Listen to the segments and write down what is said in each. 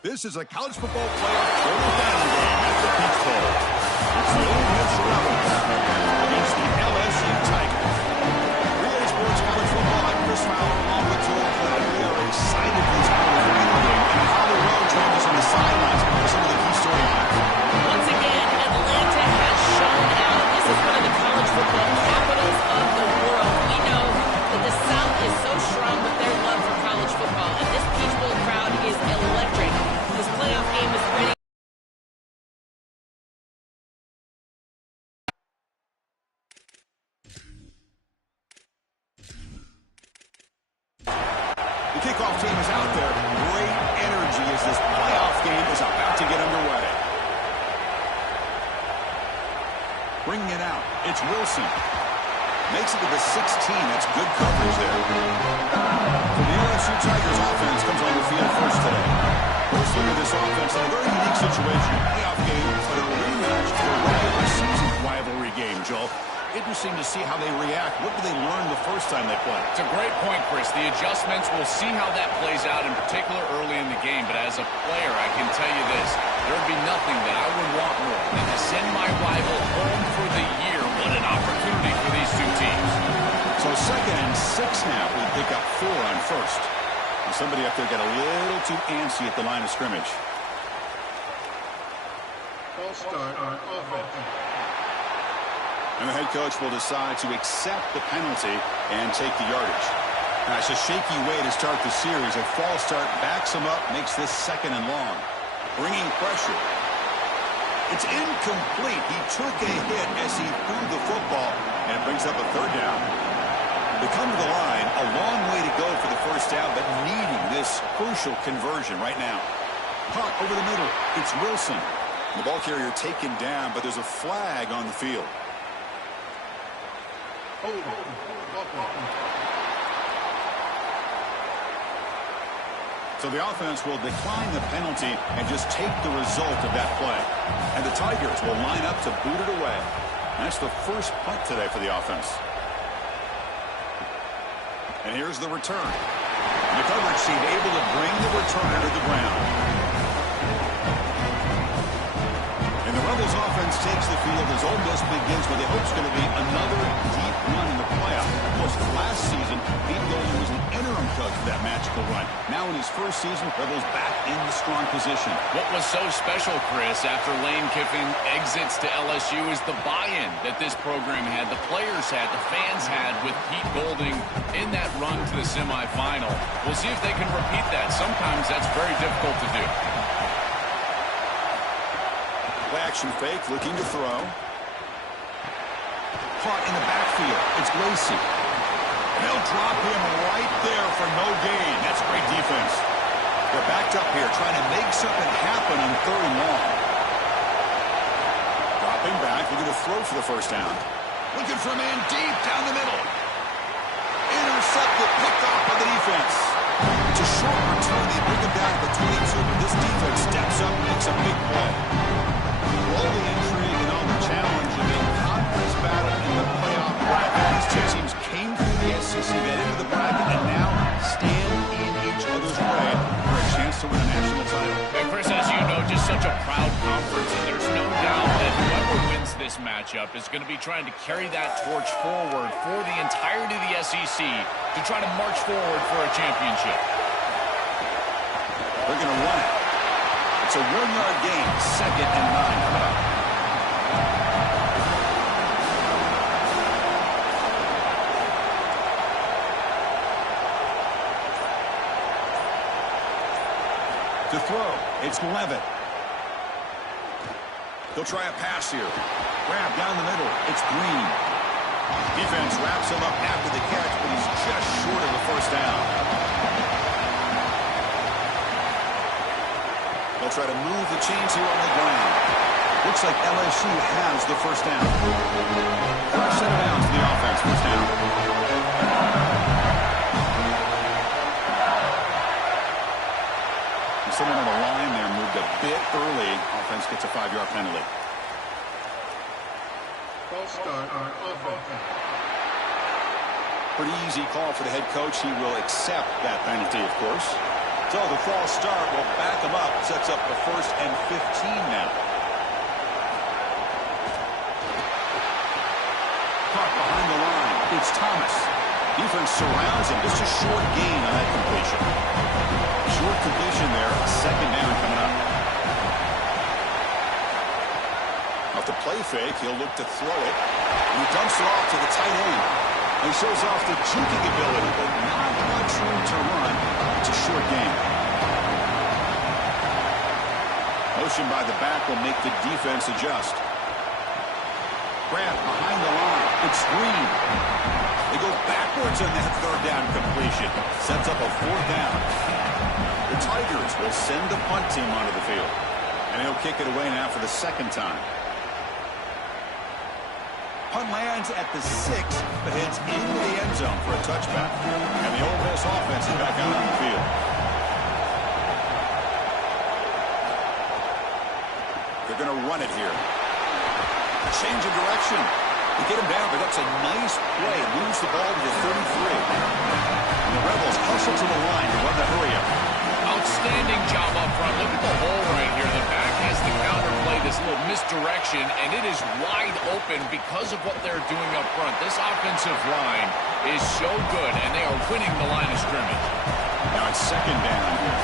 This is a college football playoff quarterfinal game at the Peach Bowl. It's the Ole Miss Rebels against the LSU Tigers. Relay Sports College Football, I'm Chris Fowler along with Joel Klatt. We are excited for this quarterfinal game. And Holly Rowe joins us on the sidelines for some of the key storylines. Once again, Atlanta has shown out. This is one of the college football capitals of the world. We know that the South is so strong with their love for college football, and this Peach Bowl crowd is electric. This playoff game is ready. The kickoff team is out there. Great energy as this playoff game is about to get underway. Bringing it out, it's Wilson. Makes it to the 16. That's good coverage there. So the LSU Tigers offense comes on the field first today. First look at this offense in a very unique situation. Playoff game, but a rematch to a regular season rivalry game, Joel. Interesting to see how they react. What did they learn the first time they played? It's a great point, Chris. The adjustments, we'll see how that plays out, in particular early in the game. But as a player, I can tell you this. There would be nothing that I would want more than to send my rival home for the year. What an opportunity for these two teams. So 2nd and 6 now. We pick up 4 on first. And somebody up there got a little too antsy at the line of scrimmage. False start on offense. And the head coach will decide to accept the penalty and take the yardage. Now, it's a shaky way to start the series. A false start backs him up, makes this 2nd and long. Bringing pressure. It's incomplete. He took a hit as he threw the football, and it brings up a 3rd down. They come to the line, a long way to go for the first down, but needing this crucial conversion right now. Caught over the middle. It's Wilson. The ball carrier taken down, but there's a flag on the field. So the offense will decline the penalty and just take the result of that play. And the Tigers will line up to boot it away. That's the first punt today for the offense. And here's the return. The coverage team able to bring the returner to the ground. And the Rebels offense takes the field as Ole Miss begins what they hope is going to be another deep run in the playoff. Of course, last season, Pete Golding was an interim coach for that magical run. Now in his first season, Rebels back in the strong position. What was so special, Chris, after Lane Kiffin exits to LSU is the buy-in that this program had, the players had, the fans had with Pete Golding in that run to the semifinal. We'll see if they can repeat that. Sometimes that's very difficult to do. Play action fake, looking to throw. Caught in the backfield. It's Lacey. They'll drop him right there for no gain. That's great defense. They're backed up here, trying to make something happen on 3rd and long. Dropping back, looking to throw for the first down. Looking for a man deep down the middle. Intercepted, picked off by the defense. It's a short return. They bring him down to the 22, but this defense steps up and makes a big play. All the intrigue and all the challenge of a conference battle in the playoff bracket. These two teams came through the SEC, got into the bracket, and now stand in each other's way for a chance to win a national title. And Chris, as you know, just such a proud conference, and there's no doubt that whoever wins this matchup is going to be trying to carry that torch forward for the entirety of the SEC to try to march forward for a championship. They're going to run it. It's a 1-yard gain, 2nd and 9 coming up. To throw, it's Levitt. They'll try a pass here. Grab down the middle, it's Green. Defense wraps him up after the catch, but he's just short of the first down. They'll try to move the chains here on the ground. Looks like LSU has the first down. Fresh set of downs to the offense, first down. And someone on the line there moved a bit early. Offense gets a 5-yard penalty. False start on offense. Pretty easy call for the head coach. He will accept that penalty, of course. So the false start will back them up. Sets up the 1st and 15 now. Caught behind the line. It's Thomas. Defense surrounds him. Just a short gain on that completion. Short completion there. 2nd down coming up. Off the play fake, he'll look to throw it. And he dumps it off to the tight end. And he shows off the juking ability, but not much room to run. It's a short game. Motion by the back will make the defense adjust. Grab behind the line. It's Green. They go backwards on that 3rd down completion. Sets up a 4th down. The Tigers will send the punt team onto the field. And he'll kick it away now for the 2nd time. Punt lands at the 6, but heads into the end zone for a touchback. And the Ole Miss offense is back out on the field. They're going to run it here. Change of direction. They get him down, but that's a nice play. Moves the ball to the 33. And the Rebels hustle to the line to run the hurry up. Outstanding job up front. Look at the hole right here. The back has the counter play, this little misdirection, and it is wide open because of what they're doing up front. This offensive line is so good, and they are winning the line of scrimmage. Now it's 2nd down here.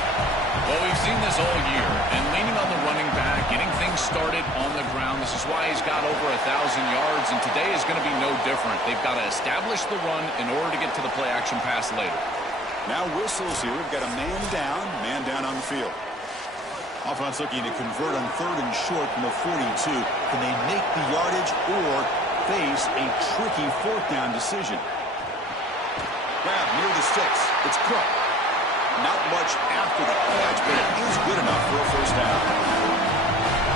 Well, we've seen this all year, and leaning on the running back, getting things started on the ground. This is why he's got over 1,000 yards, and today is going to be no different. They've got to establish the run in order to get to the play-action pass later. Now whistles here. We've got a man down on the field. Offense looking to convert on 3rd and short from the 42. Can they make the yardage or face a tricky 4th down decision? Grab near the sticks. It's Cook. Not much after the catch, but it is good enough for a 1st down.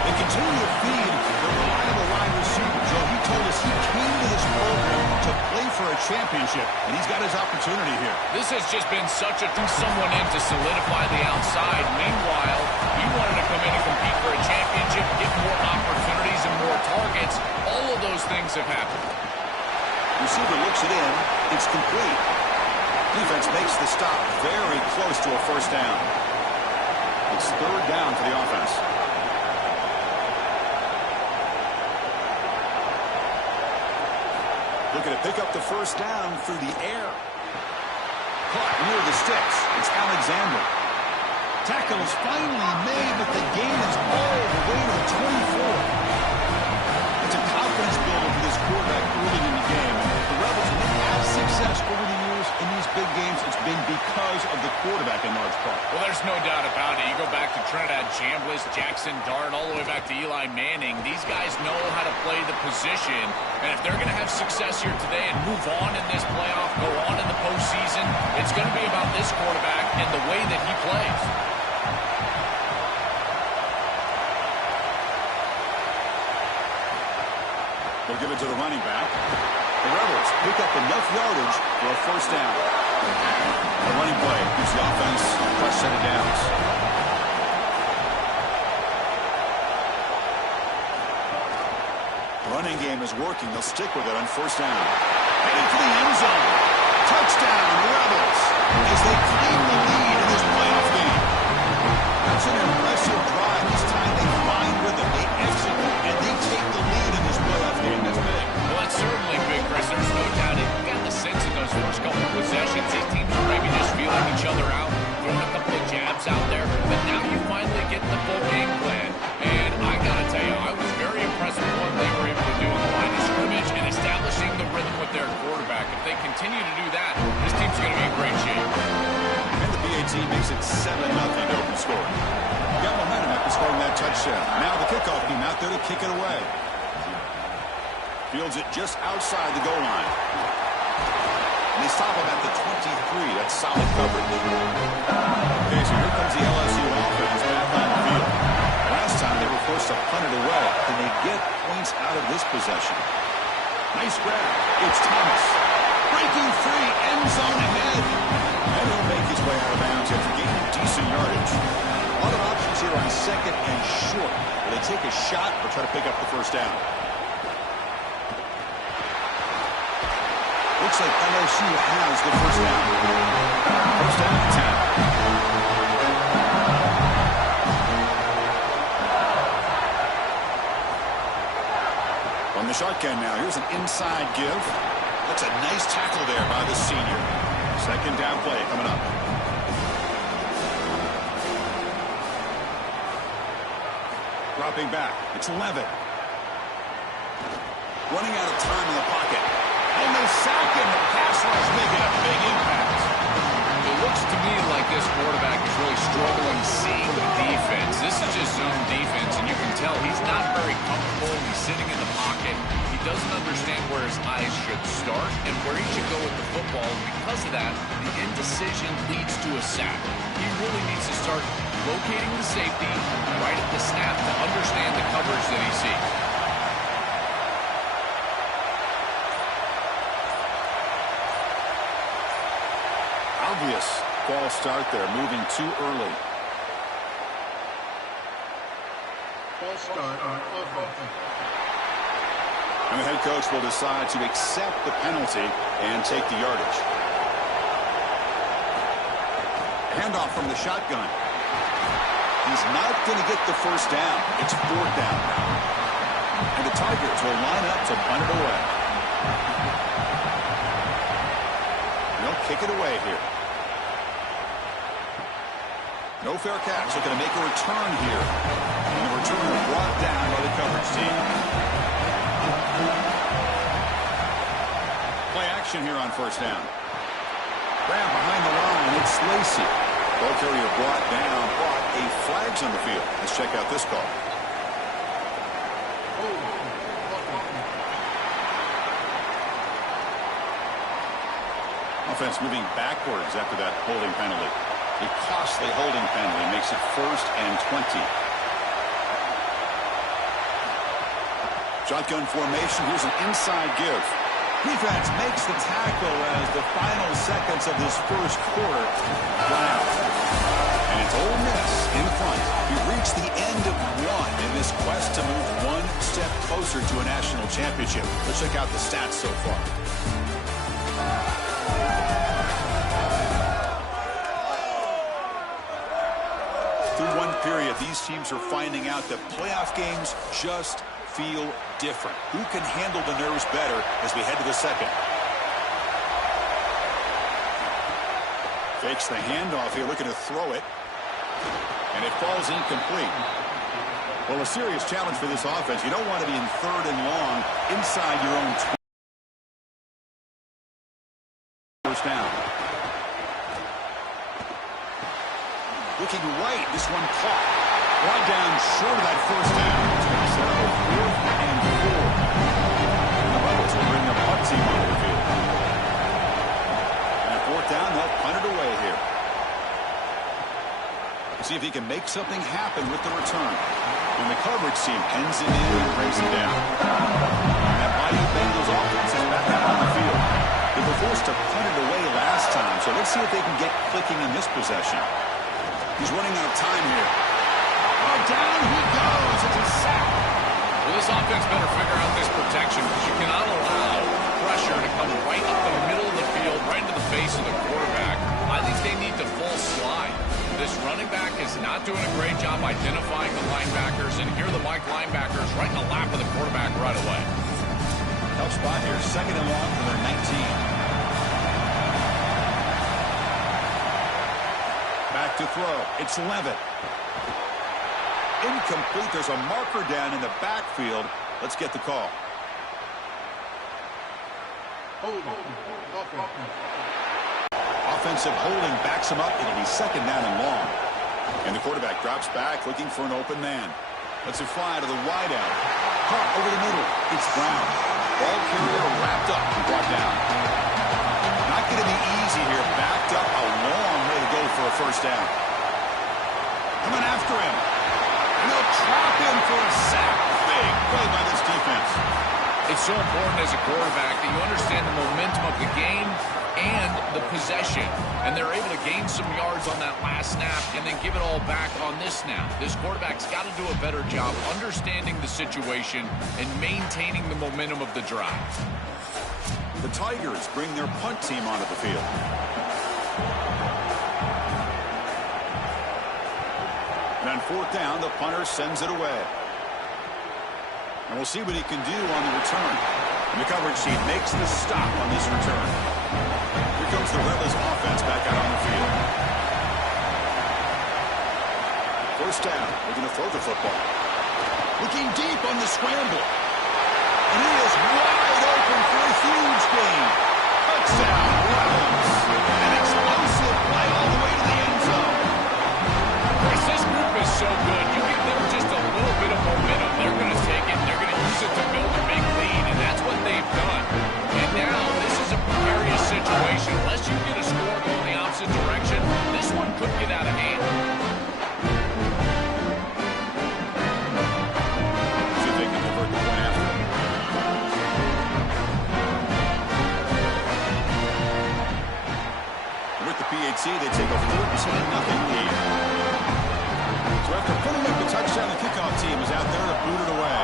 They continue to feed the reliable wide receiver. Joe, he told us he came to this program to play for a championship, and he's got his opportunity here. This has just been such a someone in to solidify the outside. Meanwhile, he wanted to come in and compete for a championship, get more opportunities and more targets. All of those things have happened. Receiver looks it in. It's complete. Defense makes the stop very close to a 1st down. It's 3rd down for the offense. Looking to pick up the 1st down through the air. Caught near the sticks. It's Alexander. Tackle is finally made, but the gain is all the way to the 24. It's a confidence builder for this quarterback early in the game. The Rebels, when they have success over the years in these big games, it's been because of the quarterback in large part. Well, there's no doubt about it. You go back to Trinidad Chambliss, Jackson Dart, all the way back to Eli Manning. These guys know how to play the position, and if they're going to have success here today and move on in this playoff, go on in the postseason, it's going to be about this quarterback and the way that he plays. They'll give it to the running back. The Rebels pick up enough yardage for a 1st down. The running play gives the offense a fresh set of downs. The running game is working. They'll stick with it on 1st down. Heading for the end zone. Touchdown, Rebels, as they claim the lead in this playoff game. That's an impressive drive. This time they find rhythm, they execute, and they take the lead in this playoff game. That's big. Well, that's certainly big, Chris. There's no doubt. You got the sense in those first couple of possessions, these teams are maybe just feeling each other out, throwing a couple of jabs out there. But now you finally get the full game plan. And I got to tell you, I was very impressed with what they were able to do on the line of scrimmage and establishing the rhythm with their quarterback. If they continue to do that, this team's going to be in great shape. And the BAT makes it 7-0 to open scoring. Got momentum after scoring that touchdown. Now the kickoff team out there to kick it away. Fields it just outside the goal line. And they stop him at the 23. That's solid coverage. Okay, so here comes the LSU offense back on the field. Last time they were forced to punt it away. Can they get points out of this possession? Nice grab. It's Thomas. Breaking free. End zone ahead. And he'll make his way out of bounds after gaining decent yardage. A lot of options here on 2nd and short. Will they take a shot or try to pick up the 1st down? Looks like LSU has the 1st down. 1st down and 10. Shotgun now. Here's an inside give. That's a nice tackle there by the senior. Second down play coming up. Dropping back. It's Levitt. Running out of time in the pocket. And they sack him. The pass rush making a big impact. It looks to me like this quarterback is really struggling seeing the defense. This is just zone defense, and you can tell he's not very comfortable. He's sitting in the pocket. He doesn't understand where his eyes should start and where he should go with the football. And because of that, the indecision leads to a sack. He really needs to start locating the safety right at the snap to understand the coverage that he sees. Obvious false start there, moving too early. False start on offense. And the head coach will decide to accept the penalty and take the yardage. Handoff from the shotgun. He's not going to get the first down. It's fourth down now. And the Tigers will line up to punt it away. They'll kick it away here. No fair catch. Looking to make a return here. And the return brought down by the coverage team. Play action here on first down. Grab behind the line. It's Lacy. Ball carrier brought down. Brought a flags on the field. Let's check out this call. Offense moving backwards after that holding penalty. A costly holding penalty makes it 1st and 20. Shotgun formation. Here's an inside give. Defense makes the tackle as the final seconds of this first quarter run out. And it's Ole Miss in front. We've reached the end of one in this quest to move one step closer to a national championship. Let's check out the stats so far. Through one period, these teams are finding out that playoff games just feel different. Who can handle the nerves better as we head to the second? Fakes the handoff here, looking to throw it. And it falls incomplete. Well, a serious challenge for this offense. You don't want to be in 3rd and long inside your own first down. Looking right, this one caught. Brought down short of that first down. So 4th and 4. And the Rebels will bring the punt team onto the field. And at 4th down, they'll punt it away here. See if he can make something happen with the return. And the coverage team pins him in and brings him down. That mighty Bengals offense is back out on the field. They were forced to punt it away last time, so let's see if they can get clicking in this possession. He's running out of time here. Oh, down he goes. It's a sack. Well, this offense better figure out this protection because you cannot allow pressure to come right up the middle of the field, right into the face of the quarterback. I think they need to full slide. This running back is not doing a great job identifying the linebackers, and here the Mike linebackers right in the lap of the quarterback right away. Tough spot here. 2nd and long for their 19. Back to throw. It's Levitt. Incomplete. There's a marker down in the backfield. Let's get the call. Offensive holding backs him up. It'll be 2nd down and long. And the quarterback drops back looking for an open man. Lets it fly to the wideout. Caught over the middle. It's Brown. Ball carrier wrapped up and brought down. Not going to be easy here. Backed up a long way to go for a first down. Coming after him. And they'll trap him for a sack. Big play by this defense. It's so important as a quarterback that you understand the momentum of the game and the possession. And they're able to gain some yards on that last snap and then give it all back on this snap. This quarterback's got to do a better job understanding the situation and maintaining the momentum of the drive. The Tigers bring their punt team onto the field. And on 4th down, the punter sends it away. And we'll see what he can do on the return. And the coverage team makes the stop on this return. Here comes the Rebels offense back out on the field. First down. We're going to throw the football. Looking deep on the scramble. And he is wide open for a huge gain. Touchdown, Rebels. An explosive play all the way to the end zone. Chris, this group is so good. You give them just a little bit of momentum. They're going to take it. They're going to use it to build a big lead, and that's what they've done. And now this is a precarious situation. Unless you get a score going the opposite direction, this one could get out of hand. See if they can convert the point after. With the PHC, they take a 14-0 lead. So after putting up the touchdown, the kickoff team is out there to boot it away.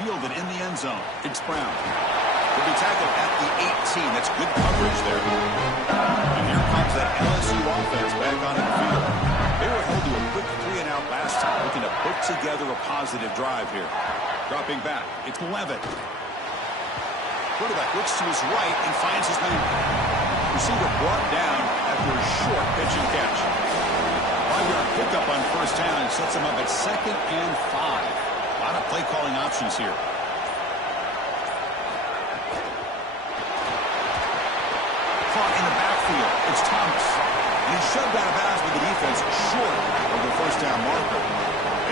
Fielded in the end zone. It's Brown. He'll be tackled at the 18. That's good coverage there. And here comes that LSU offense back onto the field. They were held to a quick 3-and-out last time, looking to put together a positive drive here. Dropping back, it's Levitt. Quarterback looks to his right and finds his man. Receiver brought down after a short pitch and catch. 5-yard pickup on first down and sets him up at 2nd and 5. A lot of play calling options here. Caught in the backfield. It's Thomas. And he's shoved out of bounds with the defense short of the first down marker.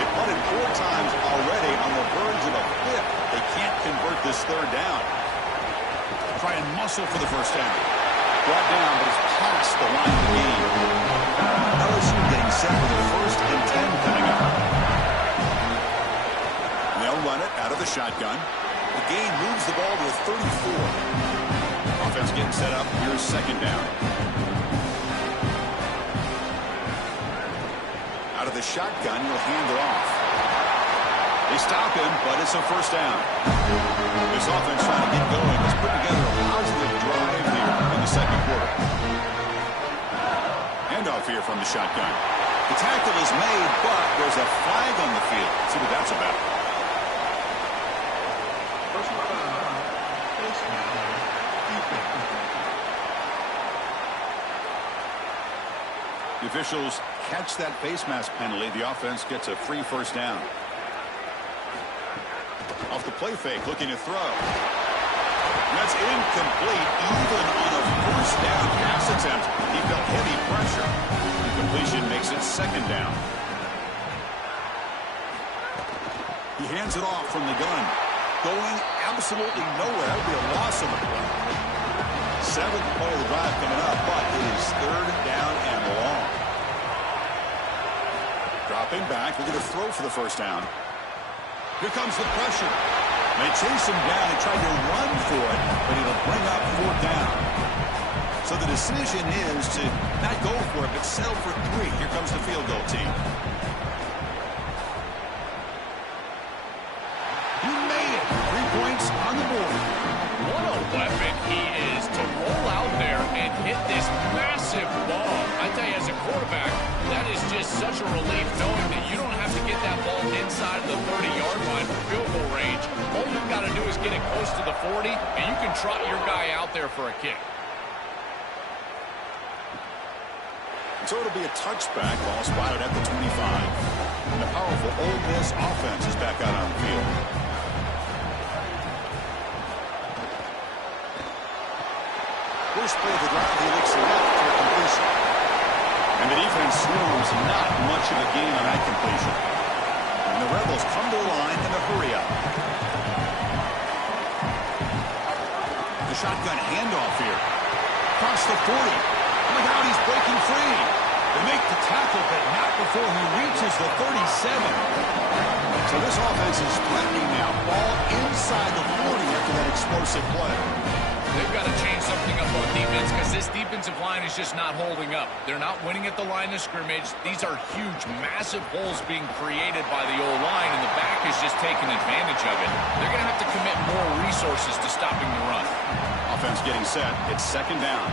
They punted 4 times already on the verge of a 5th. They can't convert this 3rd down. Try and muscle for the first down. Brought down, but it's past the line of the game. LSU getting set for their 1st and 10 coming up. They'll run it out of the shotgun. The gain moves the ball to a 34. Offense getting set up. Here's 2nd down. Out of the shotgun, he'll hand it off. They stop him, but it's a first down. This offense trying to get going has put together a positive drive here in the 2nd quarter. Handoff here from the shotgun. The tackle is made, but there's a flag on the field. Let's see what that's about. The officials catch that face mask penalty. The offense gets a free first down. Off the play fake, looking to throw. And that's incomplete, even on a first down pass attempt. He felt heavy pressure. The completion makes it 2nd down. He hands it off from the gun. Going absolutely nowhere. That would be a loss of the play. 7th play of the drive coming up, but it is 3rd down and long. Dropping back, looking to throw for the first down. Here comes the pressure. They chase him down. He tried to run for it, but it'll bring up 4th down. So the decision is to not go for it, but settle for 3. Here comes the field goal team. He made it. 3 points on the board. What a weapon he is to roll out there and hit this massive ball. I tell you, as a quarterback, that is just such a relief knowing that you don't have to get that ball inside of the 30-yard line for field goal range. All you've got to do is get it close to the 40, and you can trot your guy out there for a kick. So it'll be a touchback, ball spotted at the 25. And the powerful Ole Miss offense is back out on the field. First play of the drive, he looks left for a completion. And the defense swarms not much of a gain on that completion. And the Rebels come to the line in a hurry up. The shotgun handoff here. Across the 40. Look out, he's breaking free. They make the tackle, but not before he reaches the 37. So this offense is threatening now. Ball inside the 40 after that explosive play. They've got to change something up on defense because this defensive line is just not holding up. They're not winning at the line of scrimmage. These are huge, massive holes being created by the O-line, and the back is just taking advantage of it. They're going to have to commit more resources to stopping the run. Offense getting set. It's 2nd down.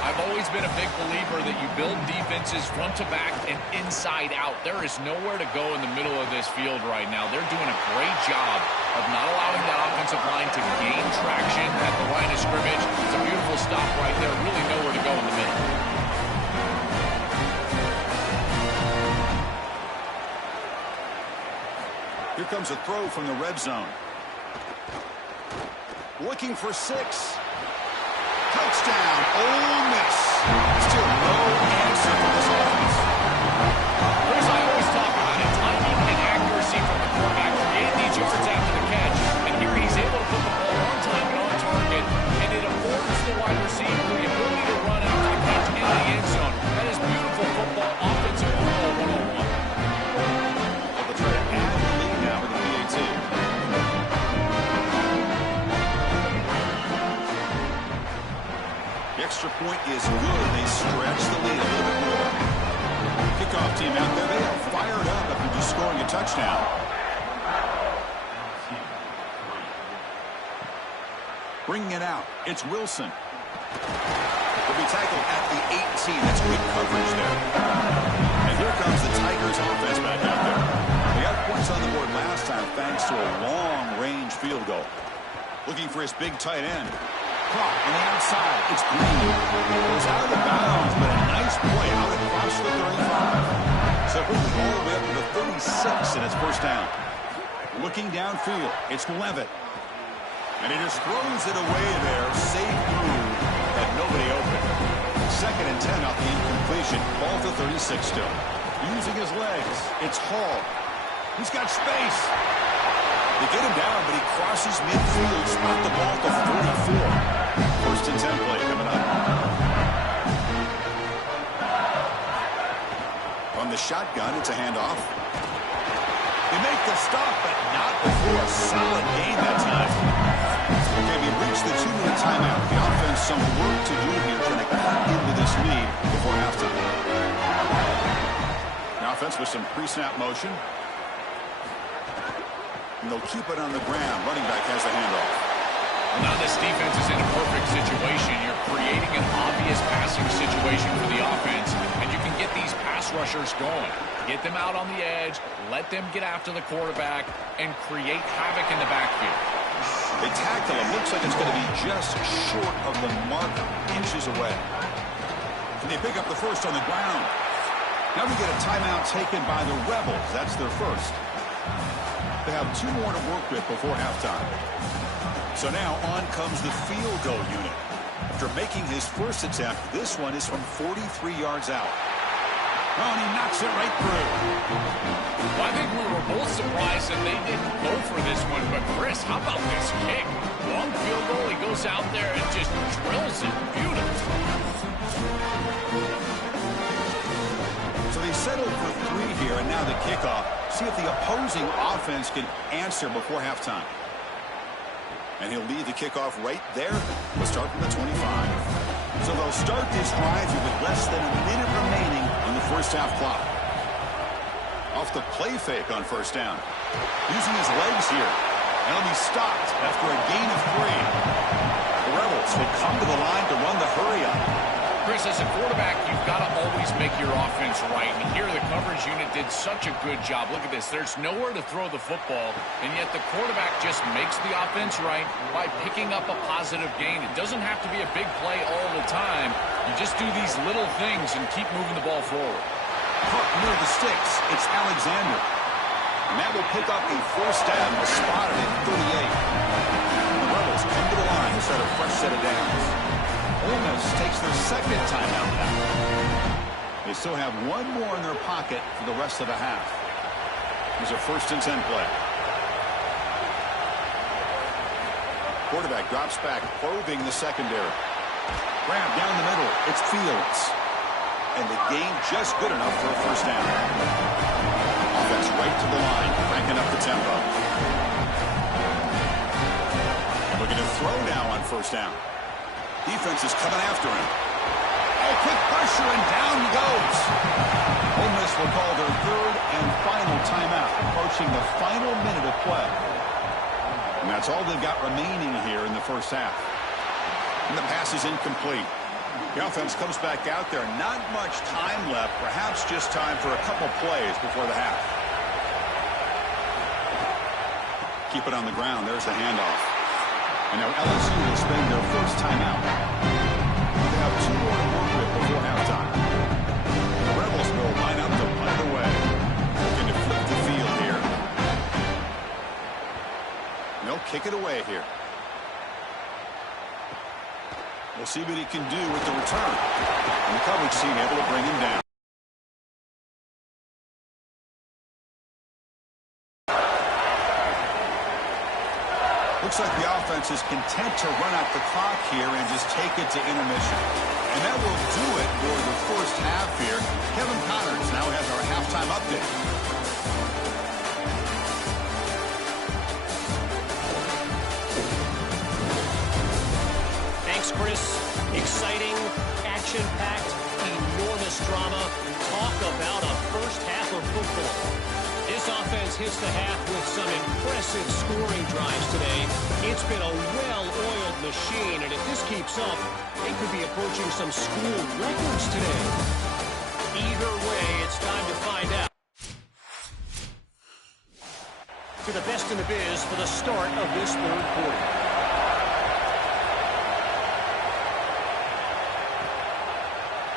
I I've always been a big believer that you build defenses front to back and inside out. There is nowhere to go in the middle of this field right now. They're doing a great job of not allowing that offensive line to gain traction at the line of scrimmage. It's a beautiful stop right there. Really nowhere to go in the middle. Here comes a throw from the red zone. Looking for 6. Touchdown, Ole Miss. Still no answer for this offense. Chris, I always talk about it. Timing and accuracy from the quarterback create these yards after the catch. And here he's able to put the ball on time and on target. And it affords the wide receiver the ability to run after the catch into the end zone. That is beautiful football, offensive football 101. Well, they'll try to add the lead now with the PAT. The extra point is good. They stretch the lead a little bit more. Kickoff team out there. They are fired up after just scoring a touchdown. Bringing it out. It's Wilson. Will be tackled at the 18. That's good coverage there. And here comes the Tigers offense back out there. They got points on the board last time thanks to a long-range field goal. Looking for his big tight end. Caught on the outside. It's Green. Goes out of the bounds, but a nice play out across the 35. So moving all the way up to the 36, and it's first down. Looking downfield, it's Levitt. And he just throws it away there. Safe move. Had nobody open. 2nd and 10 off the incompletion. Ball to 36 still. Using his legs, it's Hall. He's got space. They get him down, but he crosses midfield. Spot the ball to 44. 1st and 10 play coming up. From the shotgun, it's a handoff. They make the stop, but not before a solid gain that time. Okay, we've reached the 2-minute timeout. The offense, some work to do here, trying to cut into this lead before halftime. The offense with some pre-snap motion. And they'll keep it on the ground. Running back has the handoff. Well, now this defense is in a perfect situation. You're creating an obvious passing situation for the offense, and you can get these pass rushers going. Get them out on the edge, let them get after the quarterback, and create havoc in the backfield. They tackle him. Looks like it's going to be just short of the mark, inches away. And they pick up the first on the ground. Now we get a timeout taken by the Rebels. That's their first. They have 2 more to work with before halftime. So now on comes the field goal unit. After making his first attempt, this one is from 43 yards out. Oh, and he knocks it right through. Well, I think we were both surprised that they didn't go for this one. But, Chris, how about this kick? Long field goal, he goes out there and just drills it. Beautiful. So they settled for 3 here, and now the kickoff. See if the opposing offense can answer before halftime. And he'll lead the kickoff right there. We'll start from the 25. So they'll start this drive with less than a minute remaining on the first half clock. Off the play fake on first down. Using his legs here. And he'll be stopped after a gain of 3. The Rebels will come to the line to run the hurry up. Chris, as a quarterback, you've got to always make your offense right. And here the coverage unit did such a good job. Look at this. There's nowhere to throw the football, and yet the quarterback just makes the offense right by picking up a positive gain. It doesn't have to be a big play all the time. You just do these little things and keep moving the ball forward. Hook near the sticks. It's Alexander. And that will pick up a first down. Spotted at 38. The Rebels come to the line to start a fresh set of downs. Ole Miss takes their 2nd timeout now. They still have 1 more in their pocket for the rest of the half. Here's a 1st and 10 play. Quarterback drops back, probing the secondary. Grab down the middle. It's Fields. And the gain just good enough for a first down. Offense right to the line, cranking up the tempo. And looking to throw now on first down. Defense is coming after him. Oh, quick pressure, and down he goes. Ole Miss will call their 3rd and final timeout, approaching the final minute of play. And that's all they've got remaining here in the first half. And the pass is incomplete. The offense comes back out there. Not much time left. Perhaps just time for a couple plays before the half. Keep it on the ground. There's the handoff. And now LSU will spend their first timeout. They have 2 more to work with before halftime. The Rebels will line up to punt away. Looking to flip the field here. They'll kick it away here. We'll see what he can do with the return. And the coverage team able to bring him down. Looks like the offense is content to run out the clock here and just take it to intermission. And that will do it for the first half here. Kevin Connors now has our halftime update. Thanks, Chris. Exciting, action-packed, enormous drama. Talk about a first half of football. This offense hits the half with some impressive scoring drives today. It's been a well-oiled machine, and if this keeps up, they could be approaching some school records today. Either way, it's time to find out. To the best in the biz for the start of this third quarter.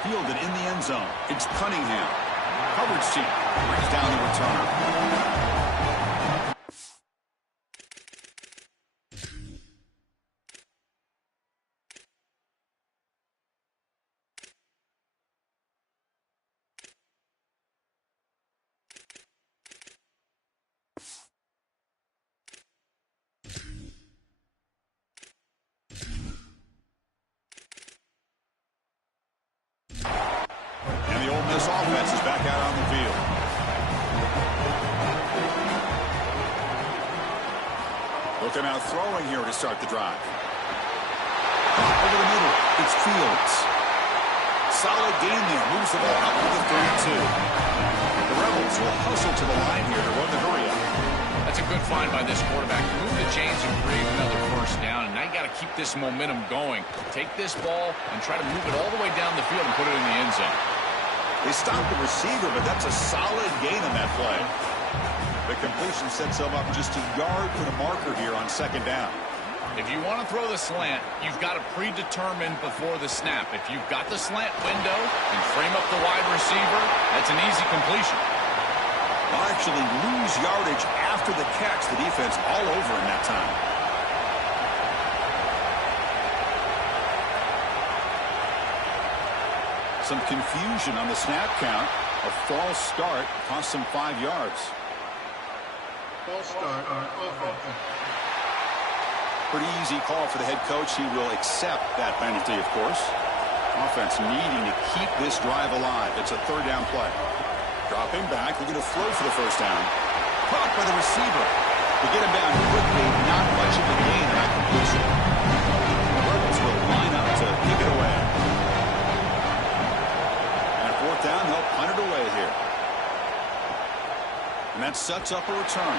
Fielded in the end zone. It's Cunningham. Coverage team brings down the returner. This offense is back out on the field. Looking out throwing here to start the drive. Over the middle, it's Fields. Solid game there. Moves the ball up to the 32. The Rebels will hustle to the line here to run the hurry up. That's a good find by this quarterback. Move the chains and create another first down. And now you got to keep this momentum going. Take this ball and try to move it all the way down the field and put it in the end zone. They stopped the receiver, but that's a solid gain on that play. The completion sets them up just a yard for the marker here on second down. If you want to throw the slant, you've got to predetermine before the snap. If you've got the slant window and frame up the wide receiver, that's an easy completion. They'll actually lose yardage after the catch. The defense all over in that time. Some confusion on the snap count. A false start cost them 5 yards. False start on offense. Pretty easy call for the head coach. He will accept that penalty, of course. Offense needing to keep this drive alive. It's a third down play. Dropping back, looking to throw for the first down. Caught by the receiver. To get him down quickly, not much of a gain on that completion. The Rebels will line up to kick it away. Fourth down, they'll punt it away here. And that sets up a return.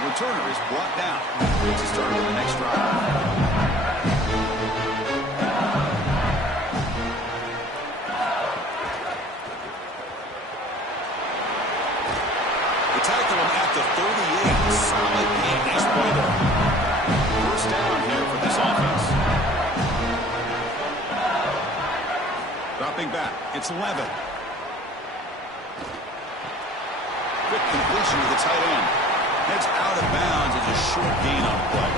The returner is brought down. It's the start of the next drive. They tackle him at the 38. Solid game. Nice play there. First down here for this offense. Dropping back. It's Levin. Quick completion to the tight end. Heads out of bounds as a short gain on the play.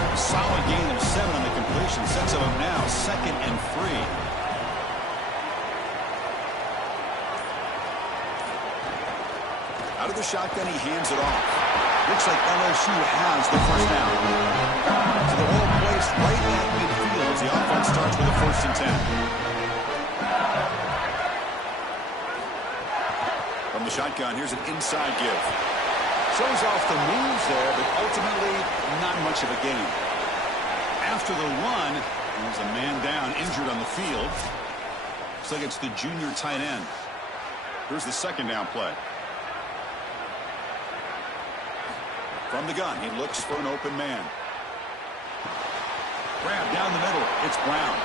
A solid gain of 7 on the completion. Sets him up now 2nd and 3. Out of the shotgun, he hands it off. Looks like LSU has the first down. So the ball placed right at midfield as the offense starts with a 1st and 10. From the shotgun, here's an inside give. Shows off the moves there, but ultimately not much of a gain. After the run, there's a man down, injured on the field. Looks like it's the junior tight end. Here's the second down play. From the gun, he looks for an open man. Grab down the middle. It's Brown.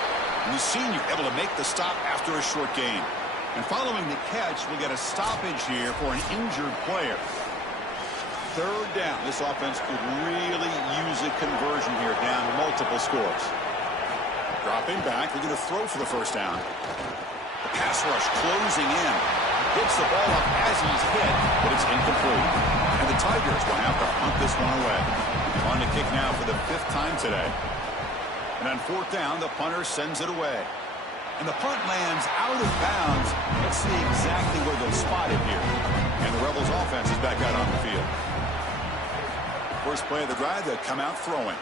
And the senior able to make the stop after a short gain. And following the catch, we'll get a stoppage here for an injured player. Third down. This offense could really use a conversion here, down multiple scores. Dropping back. They're going to throw for the first down. The pass rush closing in. Gets the ball up as he's hit, but it's incomplete. And the Tigers will have to punt this one away. On to kick now for the 5th time today. And on 4th down, the punter sends it away. And the punt lands out of bounds. Let's see exactly where they'll spot it here. And the Rebels offense is back out on the field. First play of the drive, they'll come out throwing.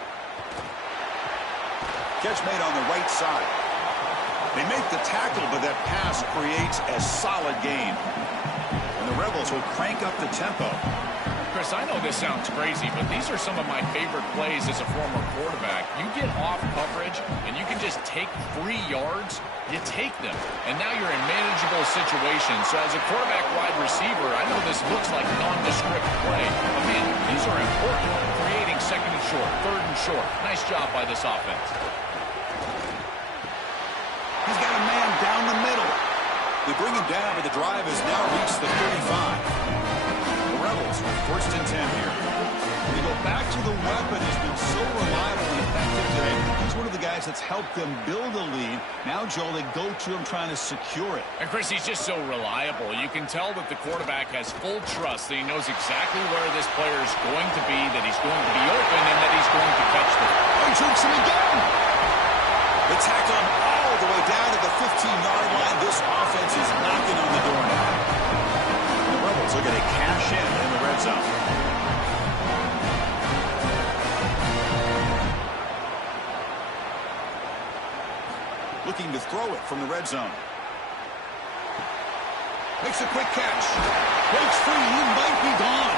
Catch made on the right side. They make the tackle, but that pass creates a solid gain. And the Rebels will crank up the tempo. Chris, I know this sounds crazy, but these are some of my favorite plays as a former quarterback. You get off coverage, and you can just take free yards. You take them, and now you're in manageable situations. So as a quarterback wide receiver, I know this looks like nondescript play, but man, these are important. Creating 2nd and short, 3rd and short. Nice job by this offense. He's got a man down the middle. They bring him down, but the drive has now reached the 35. The Rebels with 1st and 10 here. They go back to the weapon who's been so reliable and effective today. He's one of the guys that's helped them build a lead. Now, Joel, they go to him trying to secure it. And, Chris, he's just so reliable. You can tell that the quarterback has full trust that he knows exactly where this player is going to be, that he's going to be open, and that he's going to catch them. He jukes him again. They tackle him all the way down to the 15-yard line. This offense is knocking on the door now. The Rebels are going to cash in the red zone. Looking to throw it from the red zone. Makes a quick catch. Breaks free. He might be gone.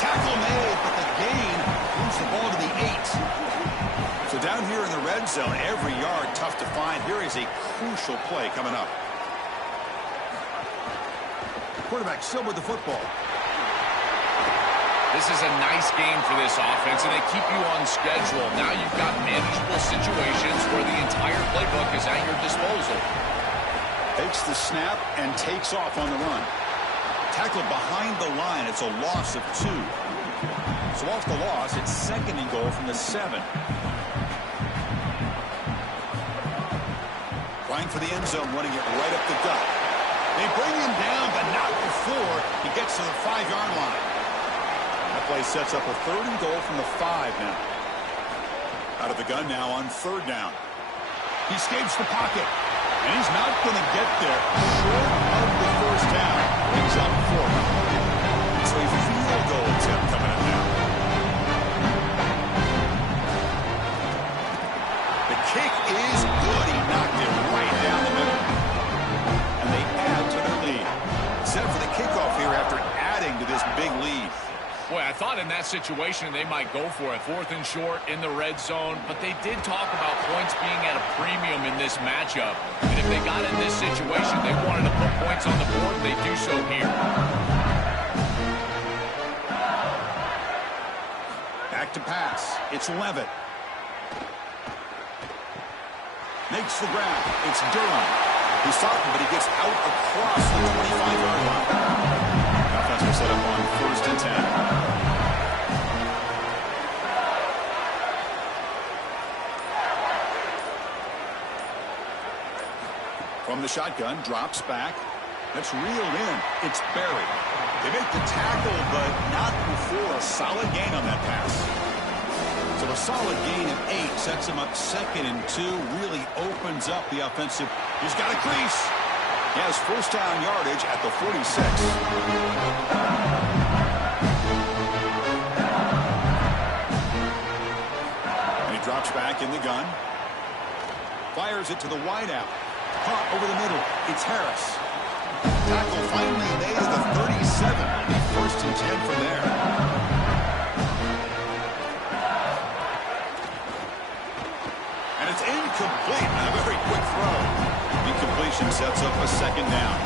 Tackle made, but the gain moves the ball to the 8. So down here in the red zone, every yard tough to find. Here is a crucial play coming up. Quarterback still with the football. This is a nice game for this offense, and they keep you on schedule. Now you've got manageable situations where the entire playbook is at your disposal. Takes the snap and takes off on the run. Tackled behind the line. It's a loss of 2. So off the loss, it's 2nd and goal from the 7. Trying for the end zone, running it right up the gut. They bring him down, but not before he gets to the 5-yard line. That play sets up a 3rd and goal from the 5 now. Out of the gun now on 3rd down. He escapes the pocket, and he's not going to get there. Short of the 1st down. He's up 4. So a field goal attempt coming up now. The kick is good. He knocked it right down the middle. And they add to their lead. Set for the kickoff here after adding to this big lead. Boy, I thought in that situation they might go for it. 4th and short in the red zone. But they did talk about points being at a premium in this matchup. And if they got in this situation, they wanted to put points on the board. They do so here. Back to pass. It's Levitt. Makes the grab. It's Durham. He's stopping, but he gets out across the 25-yard line. Offense will set up on 1st and 10. From the shotgun, drops back. That's reeled in. It's buried. They make the tackle, but not before a solid gain on that pass. So a solid gain of 8 sets him up 2nd and 2. Really opens up the offensive. He's got a crease. He has 1st down yardage at the 46. And he drops back in the gun. Fires it to the wideout. Caught over the middle. It's Harris. Tackle finally made at the 37. 1st and 10 from there. And it's incomplete. A very quick throw. Incompletion sets up a 2nd down.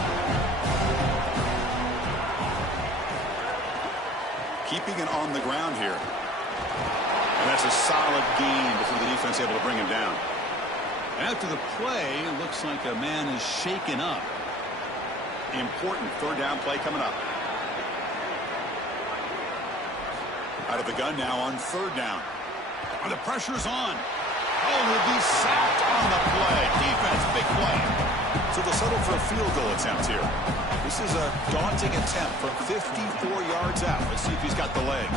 Keeping it on the ground here. And that's a solid gain before the defense able to bring him down. After the play, it looks like a man is shaken up. Important third down play coming up. Out of the gun now on third down. And the pressure's on. Oh, he'll be sacked on the play. Defense, big play. So they'll settle for a field goal attempt here. This is a daunting attempt from 54 yards out. Let's see if he's got the leg.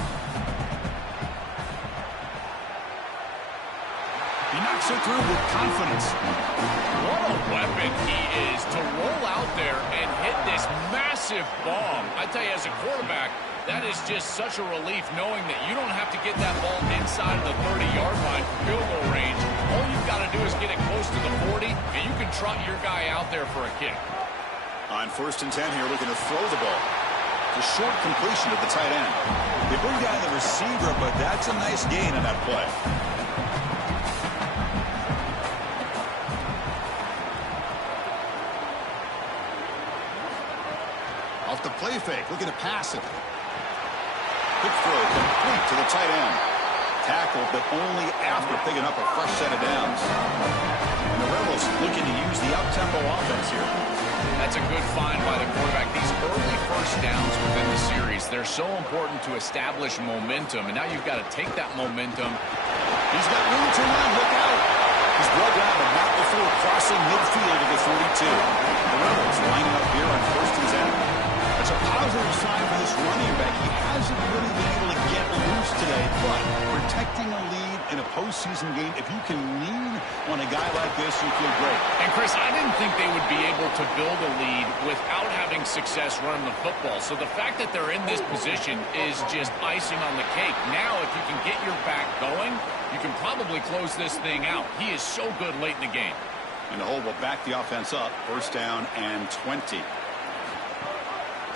He knocks it through with confidence. What a weapon he is to roll out there and hit this massive bomb. I tell you, as a quarterback, that is just such a relief knowing that you don't have to get that ball inside of the 30-yard line for field goal range. All you've got to do is get it close to the 40, and you can trot your guy out there for a kick. On 1st and 10 here, looking to throw the ball. The short completion to the tight end. They bring down the receiver, but that's a nice gain on that play. Off the play fake, looking to pass it. Quick throw, complete to the tight end. Tackled, but only after picking up a fresh set of downs. And the Rebels looking to use the up-tempo offense here. That's a good find by the quarterback. These early first downs within the series, they're so important to establish momentum. And now you've got to take that momentum. He's got room to run. Look out. He's brought down, but not before crossing midfield of the 42. The Rebels lining up here on 1st and 10. It's a positive sign for this running back. He hasn't really been able to get loose today, but protecting a lead in a postseason game, if you can lean on a guy like this, you feel great. And, Chris, I didn't think they would be able to build a lead without having success running the football. So the fact that they're in this position is just icing on the cake. Now, if you can get your back going, you can probably close this thing out. He is so good late in the game. And the hole will back the offense up. 1st down and 20.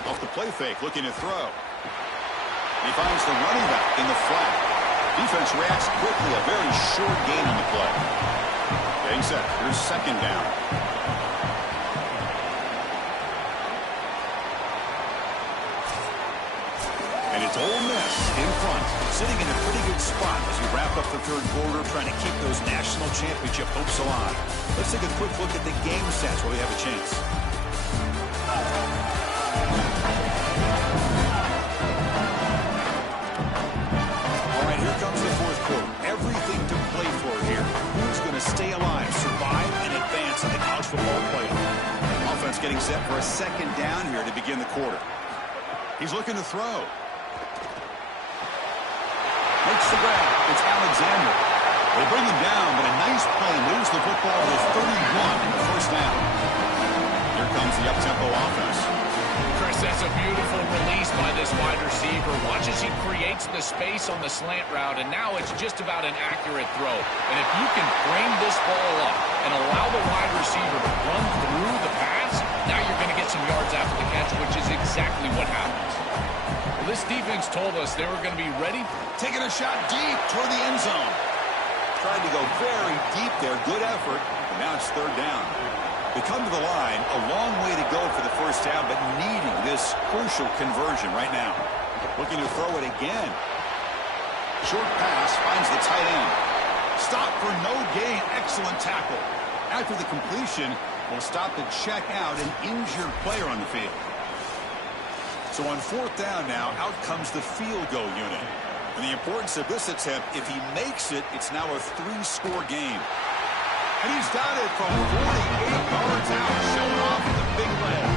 Off the play fake, looking to throw. He finds the running back in the flat. Defense reacts quickly, a very short gain on the play. Getting set, here's 2nd down. And it's Ole Miss in front, sitting in a pretty good spot as we wrap up the 3rd quarter, trying to keep those national championship hopes alive. Let's take a quick look at the game stats while we have a chance. Everything to play for here. Who's going to stay alive, survive, and advance in the college football playoff? Offense getting set for a 2nd down here to begin the quarter. He's looking to throw. Makes the grab. It's Alexander. They bring him down, but a nice play moves the football to 31 in the 1st down. Here comes the up-tempo offense. Chris, that's a beautiful release by this wide receiver. Watch as he creates the space on the slant route, and now it's just about an accurate throw. And if you can frame this ball up and allow the wide receiver to run through the pass, now you're going to get some yards after the catch, which is exactly what happens. Well, this defense told us they were going to be ready. Taking a shot deep toward the end zone. Tried to go very deep there. Good effort. And now it's 3rd down. They come to the line, a long way to go for the 1st down, but needing this crucial conversion right now. Looking to throw it again. Short pass finds the tight end. Stop for no gain. Excellent tackle. After the completion, we'll stop to check out an injured player on the field. So on 4th down now, out comes the field goal unit. And the importance of this attempt, if he makes it, it's now a 3-score game. And he's got it from 48 yards out, showing off with a big leg.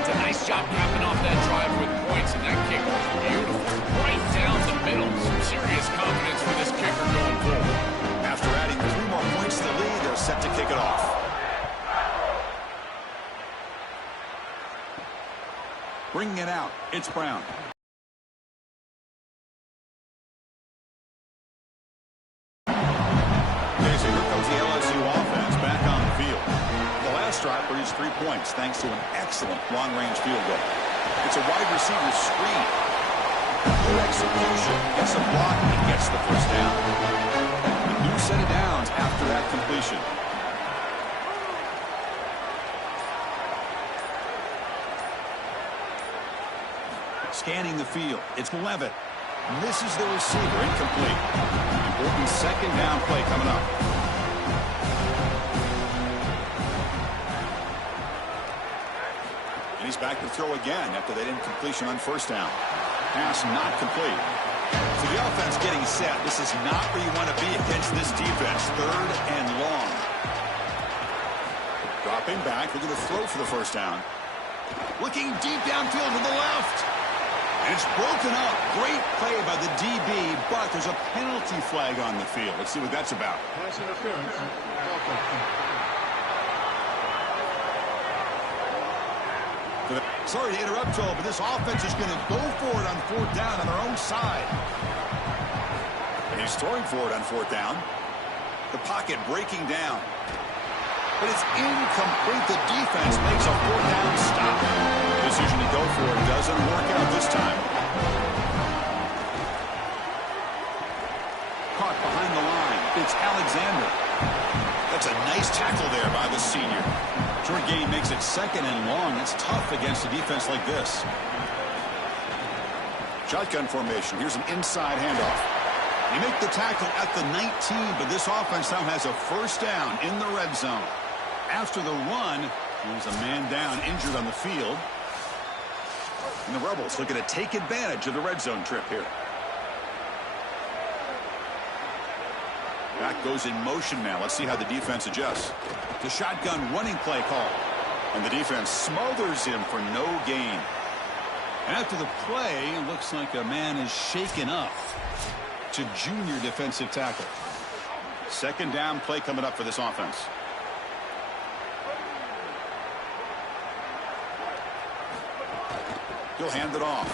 It's a nice job capping off that drive with points, and that kick was beautiful. Right down the middle. Some serious confidence for this kicker going forward. After adding 3 more points to the lead, they're set to kick it off. Bringing it out, it's Brown. Okay, so here comes the LSU offense back on the field. The last drive produced 3 points thanks to an excellent long-range field goal. It's a wide receiver screen. Good execution, gets a block, and gets the 1st down. A new set of downs after that completion. Scanning the field, it's Levitt. Misses the receiver, incomplete. Important 2nd down play coming up. he's back to throw again after that incompletion on first down. Pass not complete. So the offense getting set. This is not where you want to be against this defense. 3rd and long. Dropping back. They're going to throw for the first down. Looking deep downfield to the left. And it's broken up. Great play by the DB, but there's a penalty flag on the field. Let's see what that's about. Pass interference. Sorry to interrupt, Joel, but this offense is going to go for it on 4th down on their own side. And he's throwing for it on 4th down. The pocket breaking down. But it's incomplete. The defense makes a 4th down stop. The decision to go for it doesn't work out this time. Caught behind the line. It's Alexander. That's a nice tackle there by the senior. Short gain makes it 2nd and long. It's tough against a defense like this. Shotgun formation. Here's an inside handoff. You make the tackle at the 19, but this offense now has a first down in the red zone. After the run, there's a man down injured on the field. And the Rebels looking to take advantage of the red zone trip here. Back goes in motion now. Let's see how the defense adjusts. The shotgun running play call. And the defense smothers him for no gain. After the play, it looks like a man is shaken up to junior defensive tackle. 2nd down play coming up for this offense. He'll hand it off.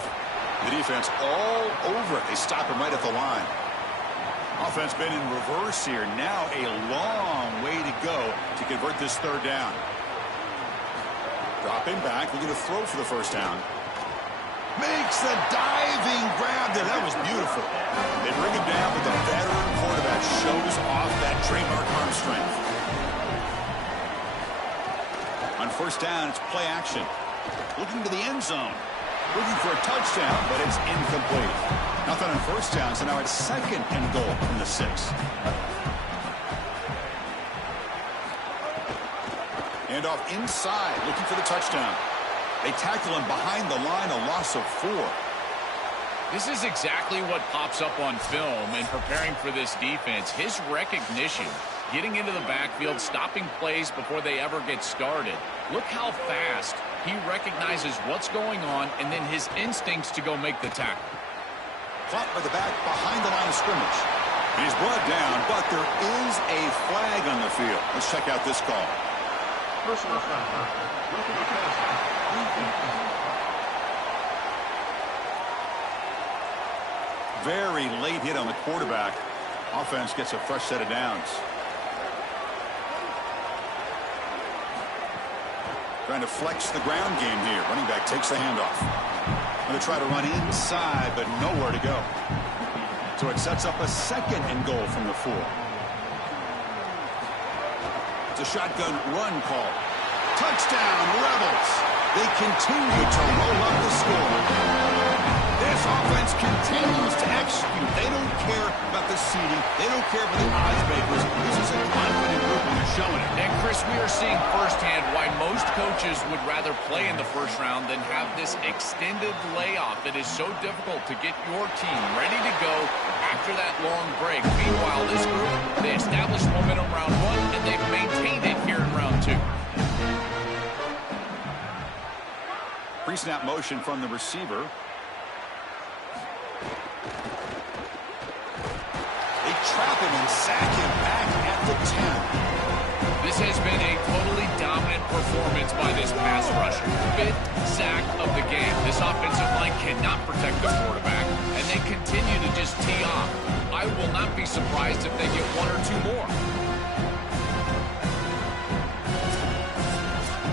The defense all over it. They stop him right at the line. Offense been in reverse here. Now a long way to go to convert this 3rd down. Dropping back. We're going to throw for the first down. Makes the diving grab there. That was beautiful. They bring him down, but the veteran quarterback shows off that trademark arm strength. On first down, it's play action. Looking to the end zone. Looking for a touchdown, but it's incomplete. Nothing on first down, so now it's 2nd and goal from the 6. And off inside, looking for the touchdown. They tackle him behind the line, a loss of 4. This is exactly what pops up on film in preparing for this defense. His recognition, getting into the backfield, stopping plays before they ever get started. Look how fast he recognizes what's going on and then his instincts to go make the tackle. Caught by the back behind the line of scrimmage. He's brought down, but there is a flag on the field. Let's check out this call. Personal foul. Very late hit on the quarterback. Offense gets a fresh set of downs. Trying to flex the ground game here. Running back takes the handoff. Going to try to run inside, but nowhere to go. So it sets up a 2nd and goal from the 4. It's a shotgun run call. Touchdown, Rebels. They continue to roll up the score. This offense continues to execute. They don't care about the seeding. They don't care about the odds makers. This is a confident group and they're showing it. And Chris, we are seeing firsthand why most coaches would rather play in the first round than have this extended layoff that is so difficult to get your team ready to go after that long break. Meanwhile, this group, they established momentum round 1 and they've maintained it here in round 2. Pre-snap motion from the receiver. They trap him and sack him back at the 10. This has been a totally dominant performance by this pass rusher. 5th sack of the game. This offensive line cannot protect the quarterback, and they continue to just tee off. I will not be surprised if they get 1 or 2 more.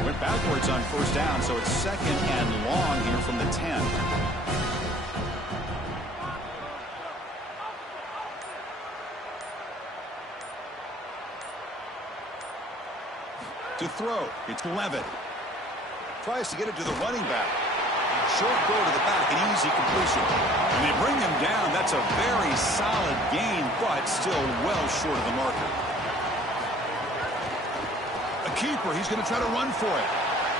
Went backwards on first down, so it's 2nd and long here from the 10. To throw, it's Levitt. Tries to get it to the running back. Short throw to the back, an easy completion. And they bring him down. That's a very solid gain, but still well short of the marker. A keeper, he's going to try to run for it.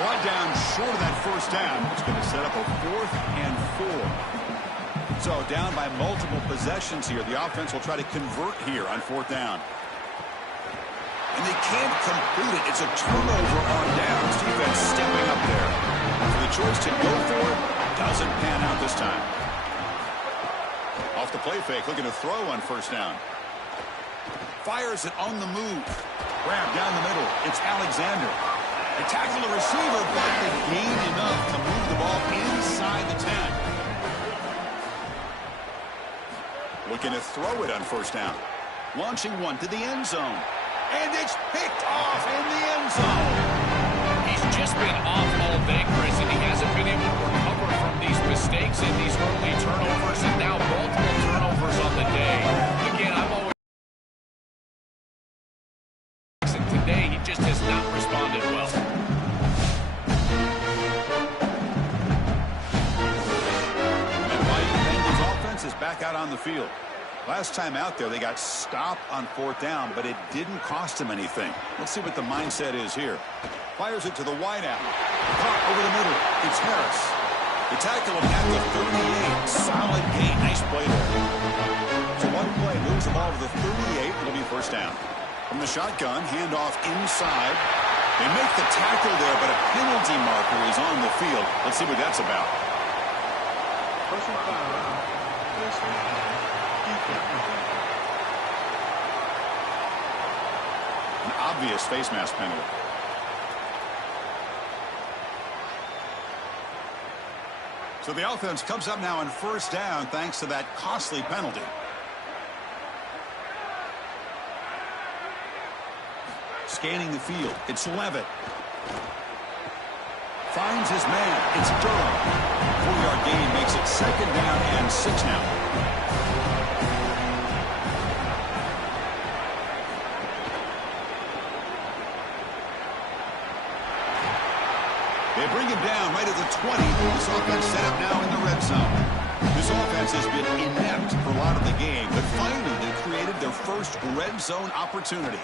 Brought down short of that first down. It's going to set up a 4th and 4. So down by multiple possessions here. The offense will try to convert here on 4th down. And they can't complete it. It's a turnover on downs. Defense stepping up there. So the choice to go for it doesn't pan out this time. Off the play fake, looking to throw on 1st down. Fires it on the move. Grab down the middle. It's Alexander. They tackle the receiver, but they gain enough to move the ball inside the 10. Looking to throw it on 1st down. Launching one to the end zone. And it's picked off in the end zone. He's just been off all day, Chris, and he hasn't been able to recover from these mistakes and these early turnovers, and now multiple turnovers on the day. Again, I've always... And today, he just has not responded well. And Mike Bengals offense is back out on the field. Last time out there, they got stopped on 4th down, but it didn't cost them anything. Let's see what the mindset is here. Fires it to the wideout. Caught over the middle. It's Harris. They tackle him at the 38. Solid gain. Nice play there. So one play moves the ball to the 38. It'll be 1st down. From the shotgun, handoff inside. They make the tackle there, but a penalty marker is on the field. Let's see what that's about. Personal foul. An obvious face mask penalty. So the offense comes up now on 1st down thanks to that costly penalty. Scanning the field. It's Levitt. Finds his man. It's Durham. 4-yard gain makes it 2nd down and 6 now. They bring him down right at the 20. This offense set up now in the red zone. This offense has been inept for a lot of the game, but finally they created their first red zone opportunity.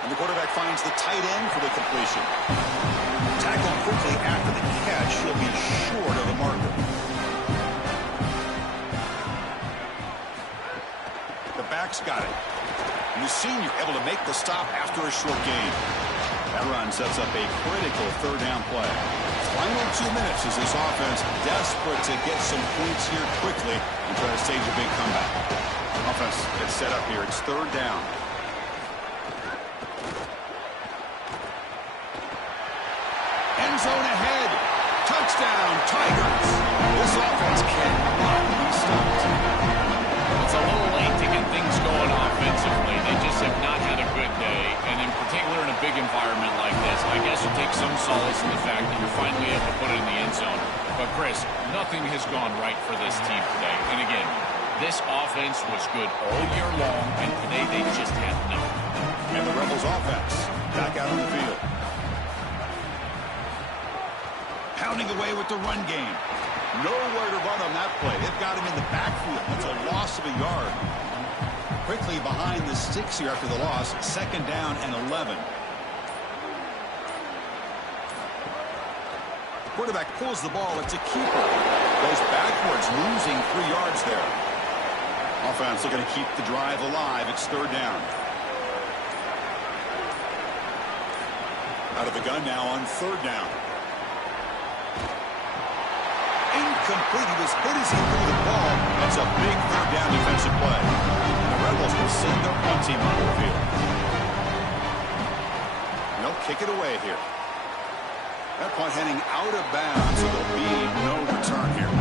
And the quarterback finds the tight end for the completion. Tackled quickly after the catch. He'll be short of the marker. The back's got it. And the senior able to make the stop after a short gain. That run sets up a critical 3rd down play. Final 2 minutes as this offense desperate to get some points here quickly and try to stage a big comeback. Offense gets set up here. It's 3rd down. End zone ahead. Touchdown, Tigers. This offense cannot be stopped. It's a little late to get things going offensively. They just have not had a good day, and in particular in a big environment like this, I guess you take some solace in the fact that you're finally able to put it in the end zone. But, Chris, nothing has gone right for this team today. And again, this offense was good all year long, and today they just had nothing. And the Rebels offense back out on the field. Pounding away with the run game. Nowhere to run on that play. They've got him in the backfield. That's a loss of a yard. Quickly behind the sticks here after the loss. 2nd down and 11. Quarterback pulls the ball. It's a keeper. Goes backwards, losing 3 yards there. Offense looking to keep the drive alive. It's 3rd down. Out of the gun now on 3rd down. Incomplete. He was hit as he threw the ball. That's a big 3rd down defensive play. And the Rebels will send their punt team onto the field. And they'll kick it away here. That punt heading out of bounds, so there'll be no return here.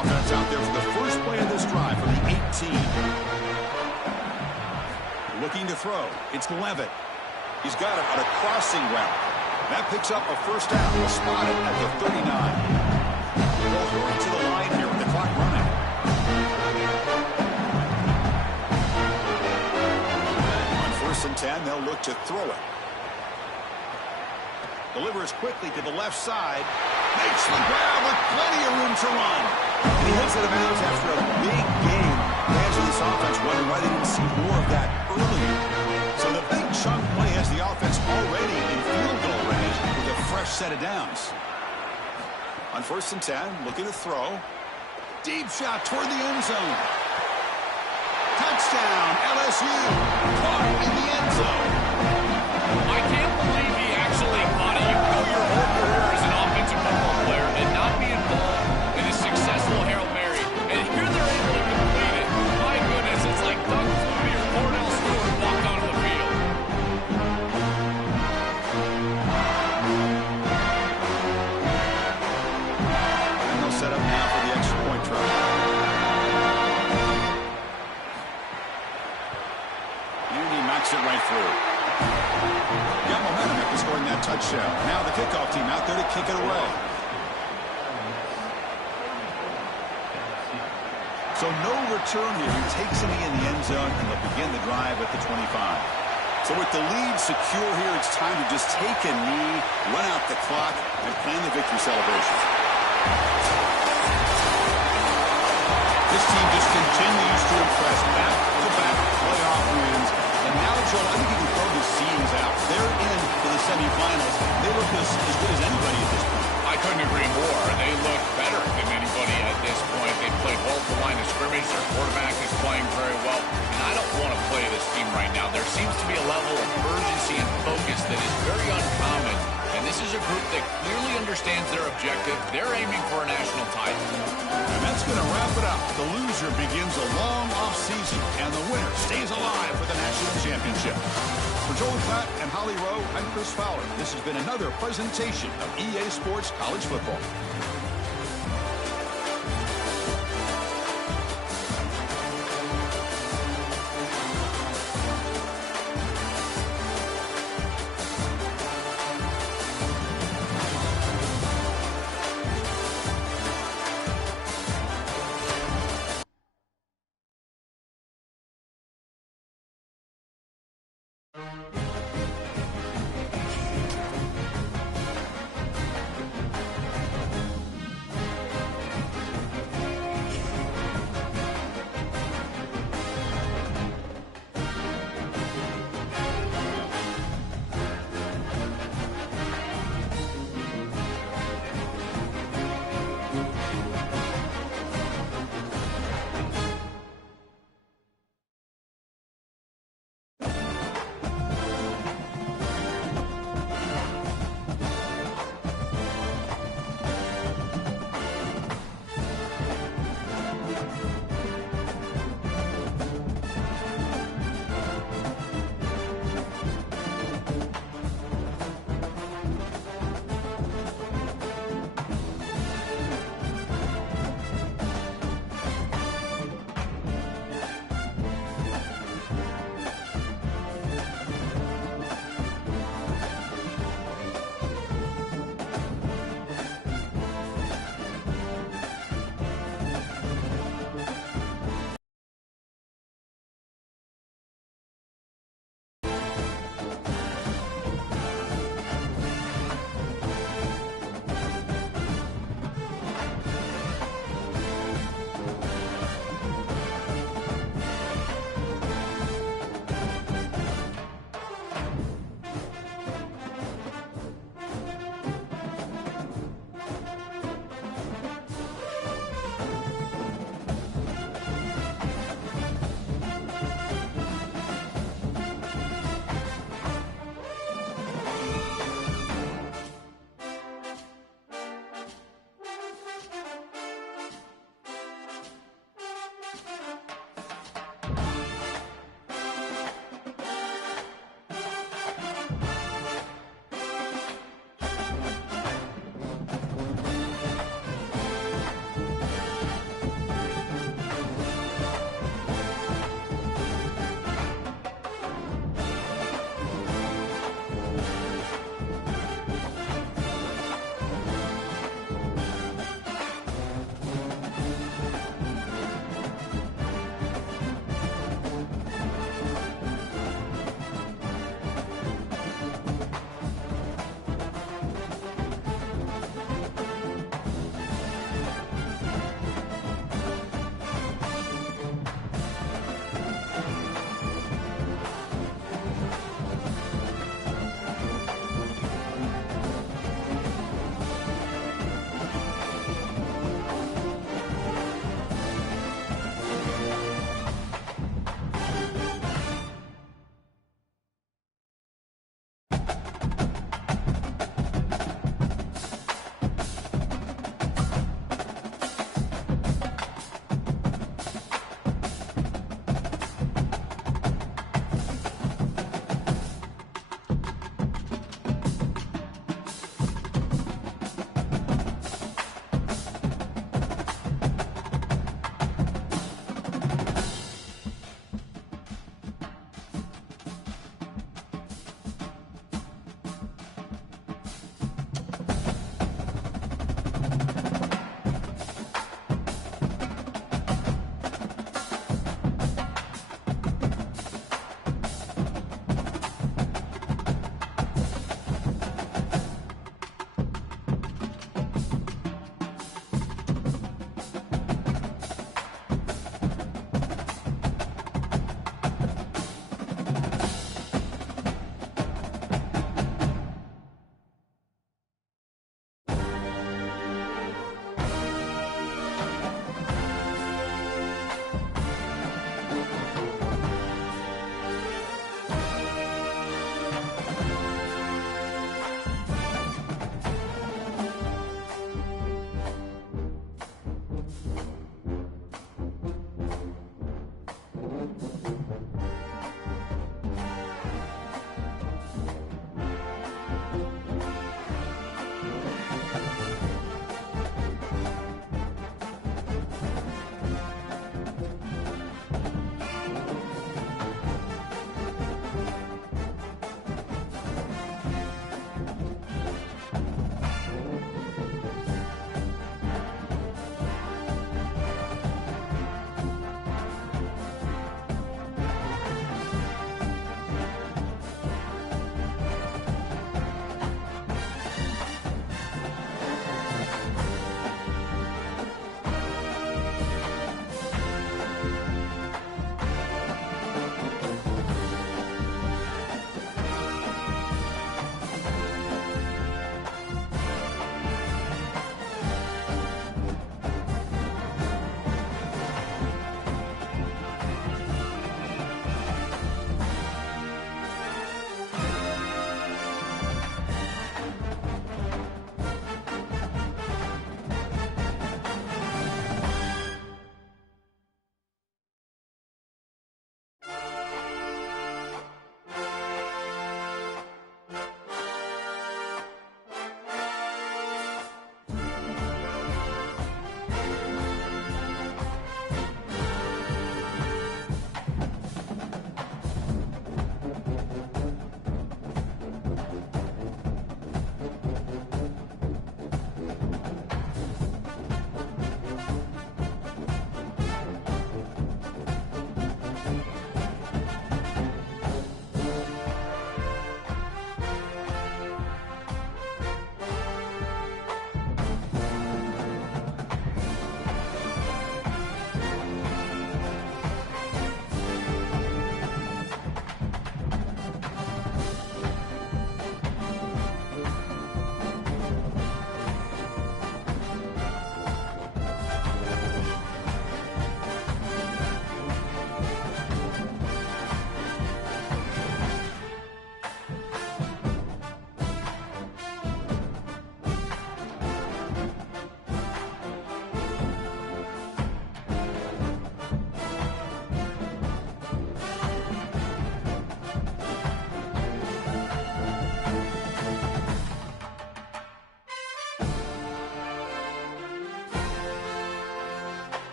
Offense out there for the first play of this drive from the 18. Looking to throw. It's Levitt. He's got it on a crossing route. That picks up a 1st down. We'll spot it at the 39. They'll hurry to the line here with the clock running. On 1st and 10, they'll look to throw it. Delivers quickly to the left side. Makes the grab with plenty of room to run. And he hits it out of bounds after a big game. Fans of this offense wondering why they didn't see more of that earlier. So the big chunk play has the offense already in field goal range with a fresh set of downs. On 1st and 10, looking to throw. Deep shot toward the end zone. Touchdown, LSU. Caught in the end zone. I can't believe he actually caught it. You can go your whole career as an offensive football player and not be involved in a successful Hail Mary. And here they're able to complete it. My goodness, it's like Doug Flutie or Cordell Stewart walked onto the field. And they'll set up now for the extra point try. And he knocks it right through. Got momentum after scoring that touchdown. Now the kickoff team out there to kick it away. So no return here. He takes a knee in the end zone, and they'll begin the drive at the 25. So with the lead secure here, it's time to just take a knee, run out the clock, and plan the victory celebration. This team just continues to impress. Back-to-back playoff wins. And now, Joel, I think you can throw the seams out. They're in to the semifinals. They look as good as anybody at this point. I couldn't agree more. They look better than anybody at this point. They played well at the line of scrimmage. Their quarterback is playing very well. And I don't want to play this team right now. There seems to be a level of urgency and focus that is very uncommon. And this is a group that clearly understands their objective. They're aiming for a national title. And that's going to wrap it up. The loser begins a long offseason, and the winner stays alive for the national championship. For Joel Klatt and Holly Rowe, I'm Chris Fowler. This has been another presentation of EA Sports College Football.